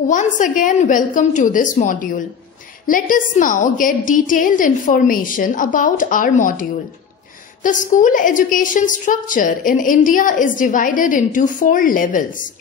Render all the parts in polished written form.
Once again, welcome to this module. Let us now get detailed information about our module. The school education structure in India is divided into 4 levels.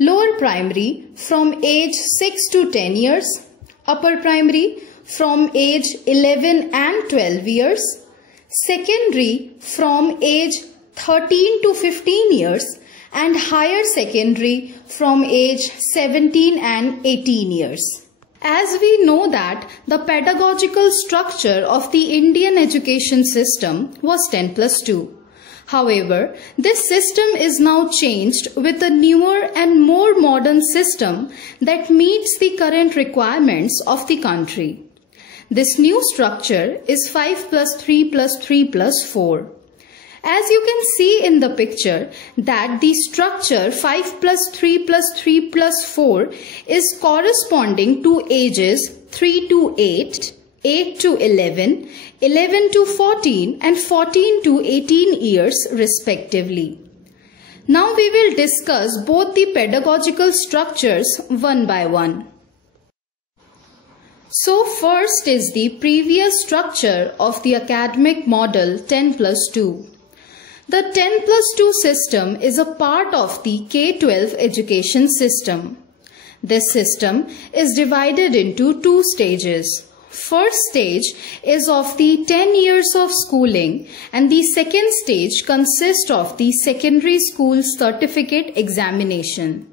Lower primary from age 6 to 10 years, upper primary from age 11 and 12 years, secondary from age 13 to 15 years, and higher secondary from age 17 and 18 years. As we know that the pedagogical structure of the Indian education system was 10+2. However, this system is now changed with a newer and more modern system that meets the current requirements of the country. This new structure is 5+3+3+4. As you can see in the picture that the structure 5+3+3+4 is corresponding to ages 3 to 8, 8 to 11, 11 to 14 and 14 to 18 years respectively. Now we will discuss both the pedagogical structures one by one. So first is the previous structure of the academic model 10+2. The 10+2 system is a part of the K-12 education system. This system is divided into 2 stages. First stage is of the 10 years of schooling and the second stage consists of the secondary school certificate examination.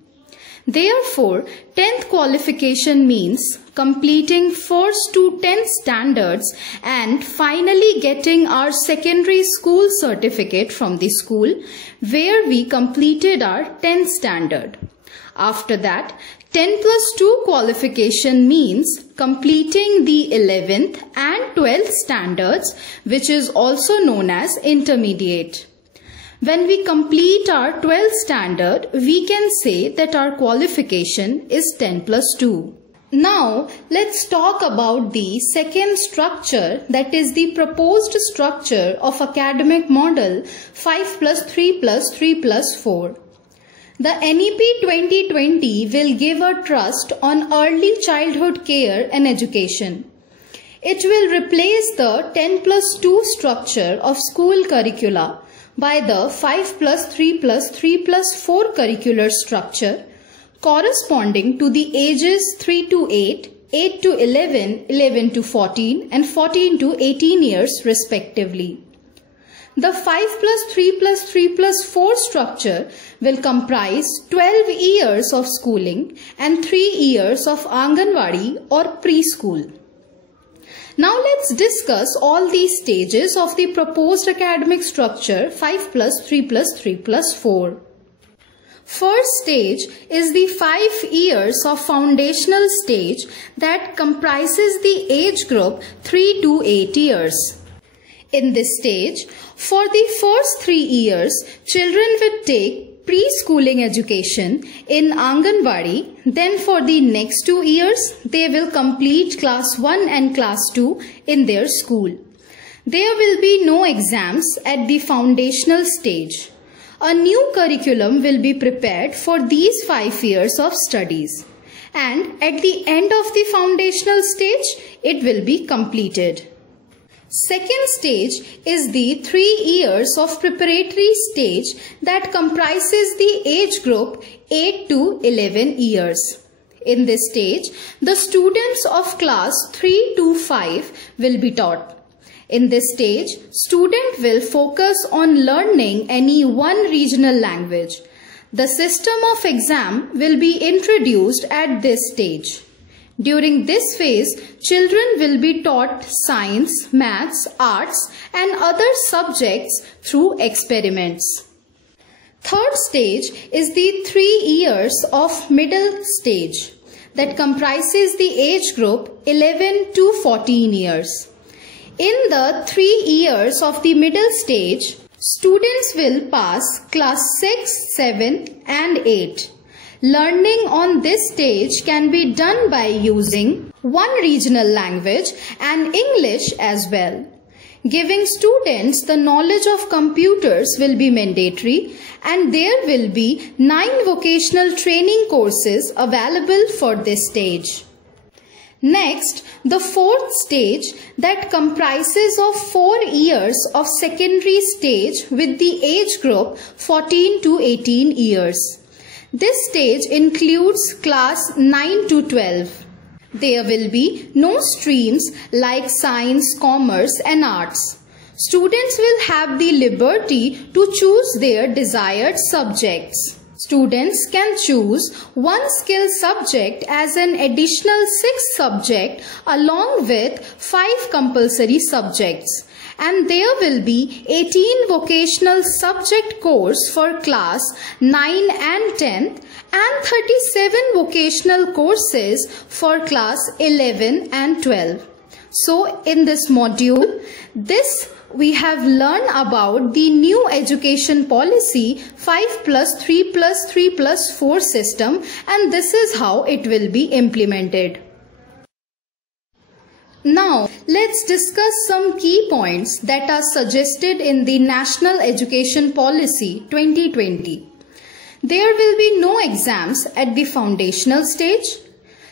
Therefore, 10th qualification means completing first to 10th standards and finally getting our secondary school certificate from the school where we completed our 10th standard. After that, 10+2 qualification means completing the 11th and 12th standards, which is also known as intermediate. When we complete our 12th standard, we can say that our qualification is 10+2. Now, let's talk about the second structure, that is the proposed structure of academic model 5+3+3+4. The NEP 2020 will give a thrust on early childhood care and education. It will replace the 10+2 structure of school curricula by the 5+3+3+4 curricular structure corresponding to the ages 3 to 8, 8 to 11, 11 to 14 and 14 to 18 years respectively. The 5+3+3+4 structure will comprise 12 years of schooling and 3 years of Anganwadi or preschool. Now let's discuss all these stages of the proposed academic structure 5+3+3+4. First stage is the 5 years of foundational stage that comprises the age group 3 to 8 years. In this stage, for the first 3 years, children will take preschooling education in Anganwadi. Then for the next 2 years, they will complete class 1 and class 2 in their school. There will be no exams at the foundational stage. A new curriculum will be prepared for these 5 years of studies. And at the end of the foundational stage, it will be completed. Second stage is the 3 years of preparatory stage that comprises the age group 8 to 11 years. In this stage, the students of class 3 to 5 will be taught. In this stage, student will focus on learning any one regional language. The system of exam will be introduced at this stage. During this phase, children will be taught science, maths, arts and other subjects through experiments. Third stage is the 3 years of middle stage that comprises the age group 11 to 14 years. In the 3 years of the middle stage, students will pass class 6, 7 and 8. Learning on this stage can be done by using one regional language and English as well. Giving students the knowledge of computers will be mandatory, and there will be 9 vocational training courses available for this stage. Next, the fourth stage that comprises of 4 years of secondary stage with the age group 14 to 18 years. This stage includes class 9 to 12. There will be no streams like science, commerce and arts. Students will have the liberty to choose their desired subjects. Students can choose one skill subject as an additional 6 subject along with 5 compulsory subjects. And there will be 18 vocational subject course for class 9 and 10th and 37 vocational courses for class 11 and 12. So in this module, we have learned about the new education policy 5+3+3+4 system, and this is how it will be implemented. Now, let's discuss some key points that are suggested in the National Education Policy 2020. There will be no exams at the foundational stage.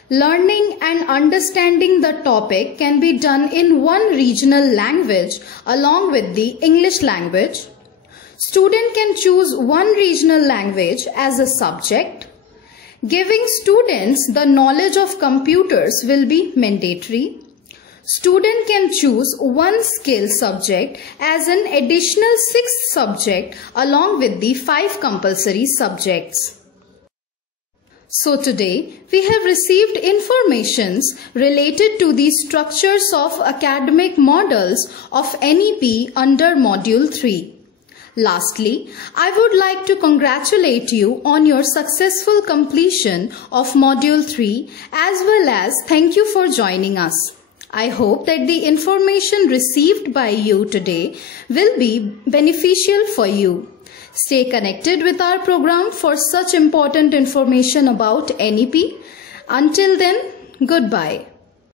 Learning and understanding the topic can be done in one regional language along with the English language. Student can choose one regional language as a subject. Giving students the knowledge of computers will be mandatory. Student can choose one skill subject as an additional 6th subject along with the 5 compulsory subjects. So today we have received informations related to the structures of academic models of NEP under Module 3. Lastly, I would like to congratulate you on your successful completion of Module 3 as well as thank you for joining us. I hope that the information received by you today will be beneficial for you. Stay connected with our program for such important information about NEP. Until then, goodbye.